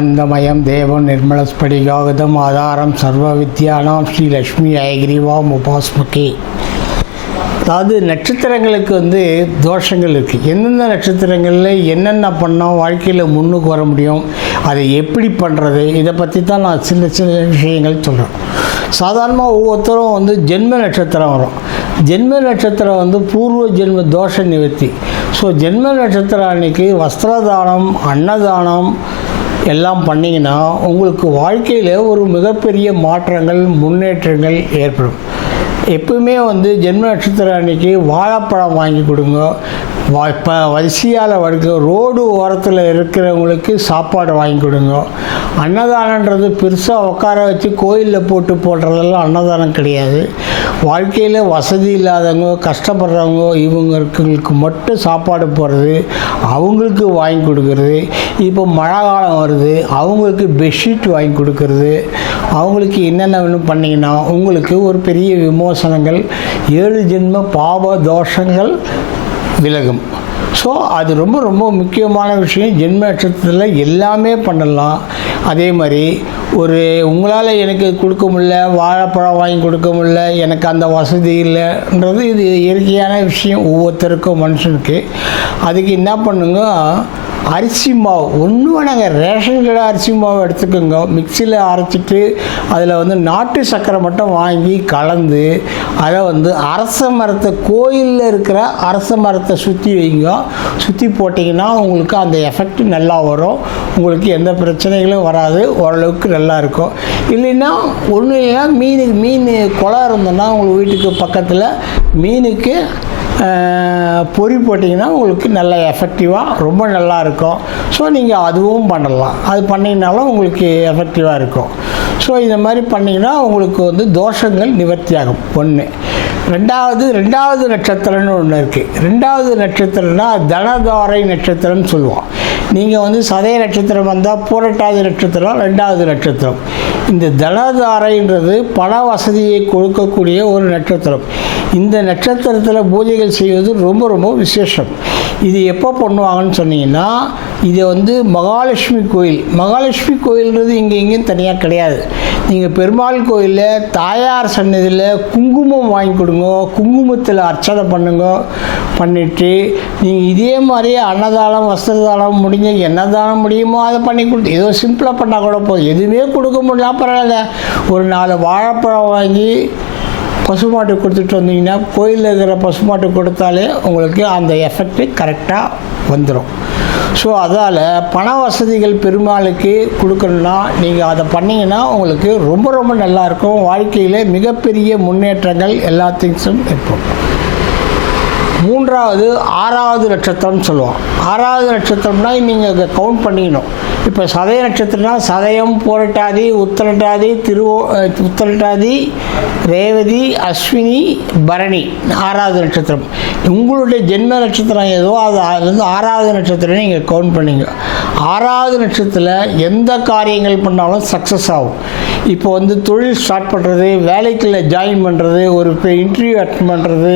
ஆனந்தமயம் தேவம் நிர்மலஸ்படிகாகதம் ஆதாரம் சர்வ வித்யானாம் ஸ்ரீ லக்ஷ்மி ஐகிரிவாம் உபாஸ்மகே. அதாவது நட்சத்திரங்களுக்கு வந்து தோஷங்கள் இருக்குது எந்தெந்த நட்சத்திரங்களில் என்னென்ன பண்ணால் வாழ்க்கையில் முன்னுக்கு வர முடியும் அதை எப்படி பண்ணுறது இதை பற்றி தான் நான் சின்ன சின்ன விஷயங்கள் சொல்கிறேன் சாதாரணமாக ஒவ்வொருத்தரும் வந்து ஜென்ம நட்சத்திரம் வரும். ஜென்ம நட்சத்திரம் வந்து பூர்வ ஜென்ம தோஷ நிவர்த்தி. ஸோ ஜென்ம நட்சத்திரம் அன்னைக்கு வஸ்திரதானம் அன்னதானம் எல்லாம் பண்ணிங்கன்னா உங்களுக்கு வாழ்க்கையில் ஒரு மிகப்பெரிய மாற்றங்கள் முன்னேற்றங்கள் ஏற்படும். எப்பவுமே வந்து ஜென்ம நட்சத்திரம் அன்னைக்கு வாழைப்பழம் வாங்கி கொடுங்க. வா இப்போ வரிசையால் வடுக்க ரோடு ஓரத்தில் இருக்கிறவங்களுக்கு சாப்பாடு வாங்கி கொடுங்க. அன்னதானன்றது பெருசாக உட்கார வச்சு கோயிலில் போட்டு போடுறதெல்லாம் அன்னதானம் கிடையாது. வாழ்க்கையில் வசதி இல்லாதவங்க கஷ்டப்படுறவங்க இவங்களுக்கு மட்டும் சாப்பாடு போடுறது அவங்களுக்கு வாங்கி கொடுக்கறது இப்போ மழை காலம் வருது அவங்களுக்கு பெட்ஷீட் வாங்கி கொடுக்கறது அவங்களுக்கு என்னென்ன பண்ணிங்கன்னா உங்களுக்கு ஒரு பெரிய விமோசனங்கள் ஏழு ஜென்ம பாவ தோஷங்கள் விலகும். ஸோ அது ரொம்ப ரொம்ப முக்கியமான விஷயம். ஜென்ம நட்சத்திரத்தில் எல்லாமே பண்ணலாம். அதே மாதிரி ஒரு உங்களால் எனக்கு கொடுக்க முடியல வாழைப்பழம் வாங்கி கொடுக்க முடியல எனக்கு அந்த வசதி இல்லைன்றது இது இயற்கையான விஷயம். ஒவ்வொருத்தருக்கும் மனுஷனுக்கு. அதுக்கு என்ன பண்ணுங்க அரிசி மாவு ஒன்றும் வேணாங்க. ரேஷன் கடை அரிசி மாவு எடுத்துக்கோங்க. மிக்சியில் அரைச்சிட்டு அதில் வந்து நாட்டு சர்க்கரை மட்டும் வாங்கி கலந்து அதை வந்து அரச மரத்தை கோயிலில் இருக்கிற அரச மரத்தை சுற்றி வைங்க. சுற்றி போட்டிங்கன்னா உங்களுக்கு அந்த எஃபெக்ட் நல்லா வரும். உங்களுக்கு எந்த பிரச்சனைகளும் வராது. ஓரளவுக்கு நல்லா இருக்கும். இல்லைன்னா ஒன்றும் இல்லைன்னா மீனுக்கு மீன் குளம் இருந்ததுன்னா உங்கள் வீட்டுக்கு பக்கத்தில் மீனுக்கு பொறி போட்டிங்கன்னா உங்களுக்கு நல்ல எஃபெக்டிவாக ரொம்ப நல்லா இருக்கும். ஸோ நீங்கள் அதுவும் பண்ணலாம். அது பண்ணிங்கனாலும் உங்களுக்கு எஃபெக்டிவாக இருக்கும். ஸோ இந்த மாதிரி பண்ணிங்கன்னா உங்களுக்கு வந்து தோஷங்கள் நிவர்த்தியாகும். பொண்ணு ஒன்று ரெண்டாவது ரெண்டாவது நட்சத்திரம்னு ஒன்று இருக்குது ரெண்டாவது நட்சத்திரம்னா தனதாரை நட்சத்திரம்னு சொல்லுவோம் நீங்கள் வந்து சதய நட்சத்திரம் வந்தால் பூரட்டாதி நட்சத்திரம் ரெண்டாவது நட்சத்திரம். இந்த தனதாரைன்றது பண வசதியை கொடுக்கக்கூடிய ஒரு நட்சத்திரம். இந்த நட்சத்திரத்தில் பூஜைகள் செய்வது ரொம்ப ரொம்ப விசேஷம். இது எப்போ பண்ணுவாங்கன்னு சொன்னீங்கன்னா இது வந்து மகாலட்சுமி கோயில். மகாலட்சுமி கோயில்ன்றது இங்கே எங்கேயும் தனியாக கிடையாது. நீங்கள் பெருமாள் கோயிலில் தாயார் சன்னதியில் குங்குமம் வாங்கி கொடுங்க குங்குமத்தில் அர்ச்சனை பண்ணுங்க பண்ணிவிட்டு நீங்கள் இதே மாதிரி அன்னதானம் வஸ்திரதானம் முடிஞ்ச என்ன தானம் முடியுமோ அதை பண்ணி கொடுத்து ஏதோ சிம்பிளாக பண்ணால் கூட போதும். எதுவுமே கொடுக்க முடியல பரவாயில்ல. ஒரு நாலு வாழைப்பழம் வாங்கி பசுமாட்டு கொடுத்துட்டு வந்தீங்கன்னா கோயிலில் இருக்கிற பசுமாட்டு கொடுத்தாலே உங்களுக்கு அந்த எஃபெக்ட் கரெக்டாக வந்துடும் ஸோ அதால் பண வசதிகள் பெருமாளுக்கு கொடுக்கணுன்னா நீங்கள் அதை பண்ணிங்கன்னா உங்களுக்கு ரொம்ப ரொம்ப நல்லாயிருக்கும் வாழ்க்கையில் மிகப்பெரிய முன்னேற்றங்கள் எல்லா திங்ஸும் ஏற்படும் மூன்றாவது ஆறாவது நட்சத்திரம்னு சொல்லுவோம் ஆறாவது நட்சத்திரம்னா நீங்கள் அதை கவுண்ட் பண்ணிக்கணும். இப்போ சதய நட்சத்திரம்னா சதயம் போரட்டாதி உத்திரட்டாதி திருவோ உத்திரட்டாதி ரேவதி அஸ்வினி பரணி. ஆறாவது நட்சத்திரம். உங்களுடைய ஜென்ம நட்சத்திரம் ஏதோ அது அது வந்து ஆறாவது நட்சத்திரம் நீங்கள் கவுண்ட் பண்ணிங்க. ஆறாவது நட்சத்திரத்தில் எந்த காரியங்கள் பண்ணாலும் சக்ஸஸ் ஆகும். இப்போ வந்து தொழில் ஸ்டார்ட் பண்ணுறது வேலைக்குள்ளே ஜாயின் பண்ணுறது ஒரு இன்டர்வியூ அட்டன் பண்ணுறது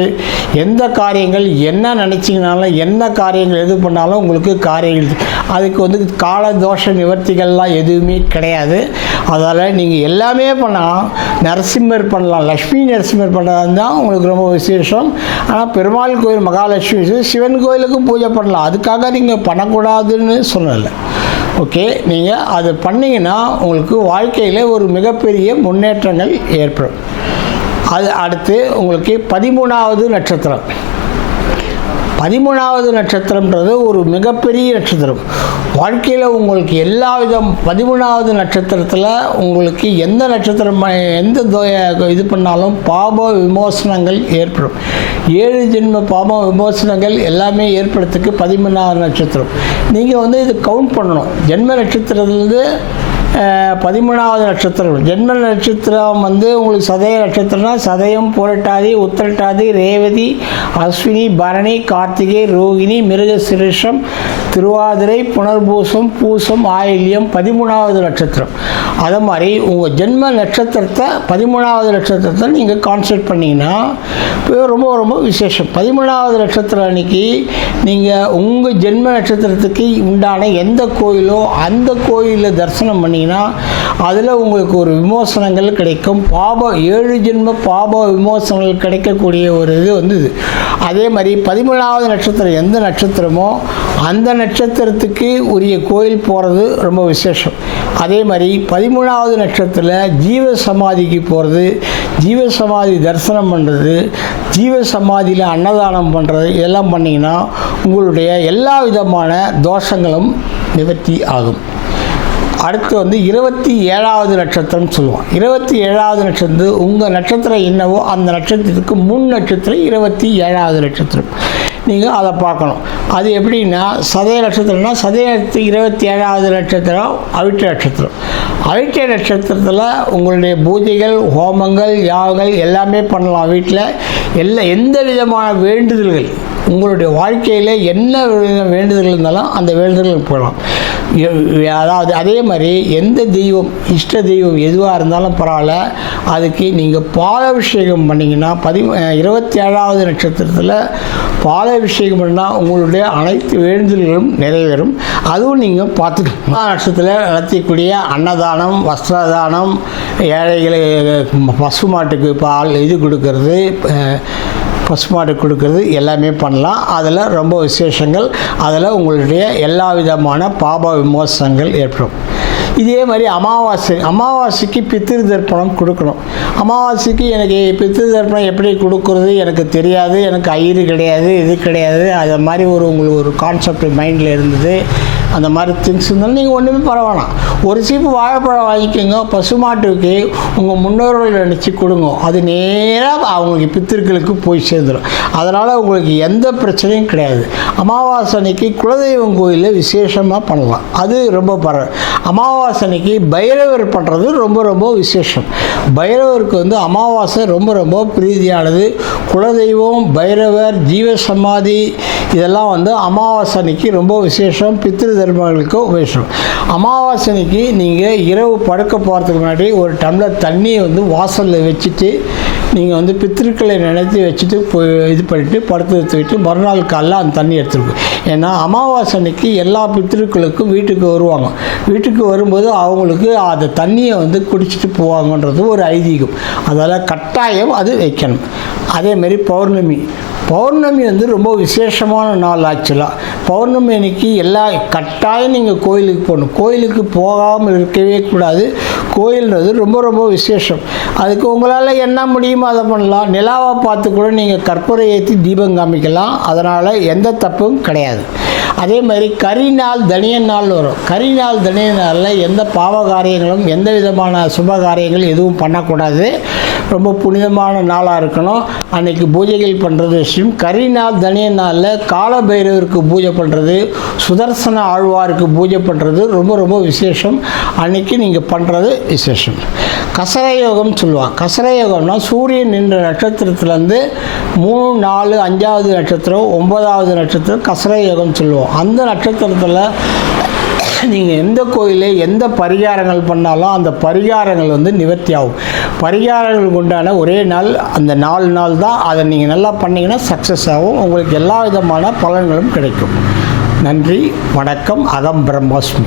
எந்த காரியங்கள் என்ன நினச்சிங்கனாலும் என்ன காரியங்கள் எது பண்ணாலும் உங்களுக்கு காரியங்கள் அதுக்கு வந்து கால தோஷ நிவர்த்திகள்லாம் எதுவுமே கிடையாது. அதால் நீங்கள் எல்லாமே பண்ணலாம் நரசிம்மர் பண்ணலாம் லக்ஷ்மி நரசிம்மர் பண்ணுறது தான் உங்களுக்கு ரொம்ப விசேஷம். ஆனால் பெருமாள் கோயில் மகாலட்சுமி சிவன் கோயிலுக்கும் பூஜை பண்ணலாம். அதுக்காக நீங்கள் பண்ணக்கூடாதுன்னு சொல்லலை. ஓகே நீங்கள் அது பண்ணிங்கன்னா உங்களுக்கு வாழ்க்கையில் ஒரு மிகப்பெரிய முன்னேற்றங்கள் ஏற்படும். அது அடுத்து உங்களுக்கு பதிமூணாவது நட்சத்திரம். பதிமூணாவது நட்சத்திரம்ன்றது ஒரு மிகப்பெரிய நட்சத்திரம். வாழ்க்கையில் உங்களுக்கு எல்லா விதம் பதிமூணாவது நட்சத்திரத்தில் உங்களுக்கு எந்த நட்சத்திரம் எந்த இது பண்ணாலும் பாப விமோசனங்கள் ஏற்படும். ஏழு ஜென்ம பாப விமோசனங்கள் எல்லாமே ஏற்படுறதுக்கு பதிமூணாவது நட்சத்திரம். நீங்கள் வந்து இது கவுண்ட் பண்ணணும். ஜென்ம நட்சத்திரத்துலேருந்து பதிமூணாவது நட்சத்திரம் ஜென்ம நட்சத்திரம் வந்து உங்களுக்கு சதய நட்சத்திரம்னா சதயம் புரட்டாதி உத்திரட்டாதி ரேவதி அஸ்வினி பரணி கார்த்திகை ரோகிணி மிருகசிரிஷம் திருவாதிரை புனர்பூசம் பூசம் ஆயில்யம் பதிமூணாவது நட்சத்திரம். அது மாதிரி உங்கள் ஜென்ம நட்சத்திரத்தை பதிமூணாவது நட்சத்திரத்தை நீங்கள் கான்சென்ட் பண்ணிங்கன்னா ரொம்ப ரொம்ப விசேஷம். பதிமூணாவது நட்சத்திரம் அன்னைக்கு நீங்கள் உங்கள் ஜென்ம நட்சத்திரத்துக்கு உண்டான எந்த கோயிலோ அந்த கோயிலில் தரிசனம் பண்ணி பார்த்தீங்கன்னா அதில் உங்களுக்கு ஒரு விமோசனங்கள் கிடைக்கும். பாப ஏழு ஜென்ம பாப விமோசனங்கள் கிடைக்கக்கூடிய ஒரு இது வந்து இது அதே மாதிரி பதிமூணாவது நட்சத்திரம் எந்த நட்சத்திரமோ அந்த நட்சத்திரத்துக்கு உரிய கோயில் போகிறது ரொம்ப விசேஷம். அதே மாதிரி பதிமூணாவது நட்சத்திரத்தில் ஜீவ சமாதிக்கு போகிறது ஜீவ சமாதி தரிசனம் பண்ணுறது ஜீவ சமாதியில் அன்னதானம் பண்ணுறது இதெல்லாம் பண்ணிங்கன்னா உங்களுடைய எல்லா விதமான தோஷங்களும் நிவர்த்தி ஆகும். அடுத்து வந்து இருபத்தி ஏழாவது நட்சத்திரம் சொல்லுவோம் இருபத்தி ஏழாவது நட்சத்திரம் உங்கள் நட்சத்திரம் என்னவோ அந்த நட்சத்திரத்துக்கு முன் நட்சத்திரம் இருபத்தி ஏழாவது நட்சத்திரம். நீங்கள் அதை பார்க்கணும். அது எப்படின்னா சதய நட்சத்திரம்னா சதய நட்சத்திரம் இருபத்தி ஏழாவது நட்சத்திரம் அவிட்ட நட்சத்திரம். அவிட்ட நட்சத்திரத்தில் உங்களுடைய பூஜைகள் ஹோமங்கள் யாகங்கள் எல்லாமே பண்ணலாம் வீட்டில் எல்லா எந்த விதமான வேண்டுதல்கள் உங்களுடைய வாழ்க்கையில் என்ன வேண்டுதல் இருந்தாலும் அந்த வேண்டுதல்கள் போகலாம். அதாவது அதே மாதிரி எந்த தெய்வம் இஷ்ட தெய்வம் எதுவாக இருந்தாலும் பரவாயில்ல. அதுக்கு நீங்கள் பாலாபிஷேகம் பண்ணிங்கன்னா பதி இருபத்தி ஏழாவது நட்சத்திரத்தில் பாலாபிஷேகம் பண்ணால் உங்களுடைய அனைத்து வேண்டுதல்களும் நிறைவேறும். அதுவும் நீங்கள் பார்த்துக்கணும் நட்சத்திரத்தில் நடத்தக்கூடிய அன்னதானம் வஸ்திரதானம் ஏழைகளுக்கு பசுமாட்டுக்கு பால் இது கொடுக்கறது. பசுமாடு கொடுக்கறது எல்லாமே பண்ணலாம். அதில் ரொம்ப விசேஷங்கள் அதில் உங்களுடைய எல்லா விதமான பாப விமோசனங்கள் ஏற்படும். இதே மாதிரி அமாவாசை அமாவாசைக்கு பித்திரு தர்ப்பணம் கொடுக்கணும். அமாவாசைக்கு எனக்கு பித்திரு தர்ப்பணம் எப்படி கொடுக்கறது எனக்கு தெரியாது எனக்கு ஐயரு கிடையாது இது கிடையாது அது மாதிரி ஒரு உங்களுக்கு ஒரு கான்செப்ட் மைண்டில் இருந்தது. அந்த மாதிரி திங்ஸ் இருந்தாலும் நீங்கள் ஒன்றுமே பரவாயில்ல. ஒரு சீப்பு வாழைப்பழம் வாங்கிக்கோங்க பசுமாட்டுக்கு உங்கள் முன்னோர்கள் நினச்சி கொடுங்க. அது நேராக அவங்களுக்கு பித்திருக்களுக்கு போய் சேர்ந்துடும் அதனால் உங்களுக்கு எந்த பிரச்சனையும் கிடையாது. அமாவாசை அன்னைக்கு குலதெய்வம் கோயிலில் விசேஷமாக பண்ணலாம். அது ரொம்ப பரவ அமாவாசை அன்னைக்கு பைரவர் பண்ணுறது ரொம்ப ரொம்ப விசேஷம். பைரவருக்கு வந்து அமாவாசை ரொம்ப ரொம்ப பிரீதியானது. குலதெய்வம் பைரவர் ஜீவசமாதி இதெல்லாம் வந்து அமாவாசை அன்னைக்கு ரொம்ப விசேஷம். பித்திரு தர்மங்களுக்கு விசேஷம் அமாவாசை அன்னைக்கு நீங்கள் இரவு படுக்க போகிறதுக்கு முன்னாடி ஒரு டம்ளர் தண்ணியை வந்து வாசலில் வச்சுட்டு நீங்கள் வந்து பித்திருக்களை நினைத்து வச்சுட்டு போய் இது பண்ணிவிட்டு படுத்து எடுத்துக்கிட்டு மறுநாள் காலைல அந்த தண்ணி எடுத்துருக்கும் ஏன்னா அமாவாசை அன்னைக்கு எல்லா பித்திருக்களுக்கும் வீட்டுக்கு வருவாங்க. வீட்டுக்கு வரும்போது அவங்களுக்கு அந்த தண்ணியை வந்து குடிச்சிட்டு போவாங்கன்றது ஒரு ஐதீகம். அதால் கட்டாயம் அது வைக்கணும். அதேமாரி பௌர்ணமி. பௌர்ணமி வந்து ரொம்ப விசேஷமான நாள் ஆக்சுவலாக பௌர்ணமி அன்னைக்கு எல்லா கட்டாயம் நீங்கள் கோயிலுக்கு போகணும். கோயிலுக்கு போகாமல் இருக்கவே கூடாது. கோயில்ன்றது ரொம்ப ரொம்ப விசேஷம். அதுக்கு உங்களால் என்ன முடியுமோ அதை பண்ணலாம். நிலாவை பார்த்து கூட நீங்கள் கற்பூரை ஏற்றி தீபம் காமிக்கலாம். அதனால் எந்த தப்பும் கிடையாது. அதே மாதிரி கறி நாள் தனிய நாள் வரும். கறி நாள் தனிய நாளில் எந்த பாவ காரியங்களும் எந்த விதமான சுப காரியங்கள் எதுவும் பண்ணக்கூடாது. ரொம்ப புனிதமான நாளாக இருக்கணும். அன்னைக்கு பூஜைகள் பண்ணுறது விஷயம் கரி நாள் தனிய நாளில் கால பைரவருக்கு பூஜை பண்ணுறது சுதர்சன ஆழ்வாருக்கு பூஜை பண்ணுறது ரொம்ப ரொம்ப விசேஷம். அன்னைக்கு நீங்கள் பண்ணுறது விசேஷம். கசரயோகம் சொல்லுவாங்க கசரயோகம்னா சூரியன் நின்ற நட்சத்திரத்துலேருந்து மூணு நாலு அஞ்சாவது நட்சத்திரம் ஒன்பதாவது நட்சத்திரம் கசரயோகம் சொல்லுவோம். அந்த நட்சத்திரத்தில் நீங்கள் எந்த கோயிலே எந்த பரிகாரங்கள் பண்ணாலும் அந்த பரிகாரங்கள் வந்து நிவர்த்தி ஆகும். பரிகாரங்களுக்கு உண்டான ஒரே நாள் அந்த நாலு நாள் தான். அதை நீங்கள் நல்லா பண்ணிங்கன்னா சக்ஸஸ் ஆகும். உங்களுக்கு எல்லா விதமான பலன்களும் கிடைக்கும். நன்றி வணக்கம். அகம் பிரம்மாஸ்மி.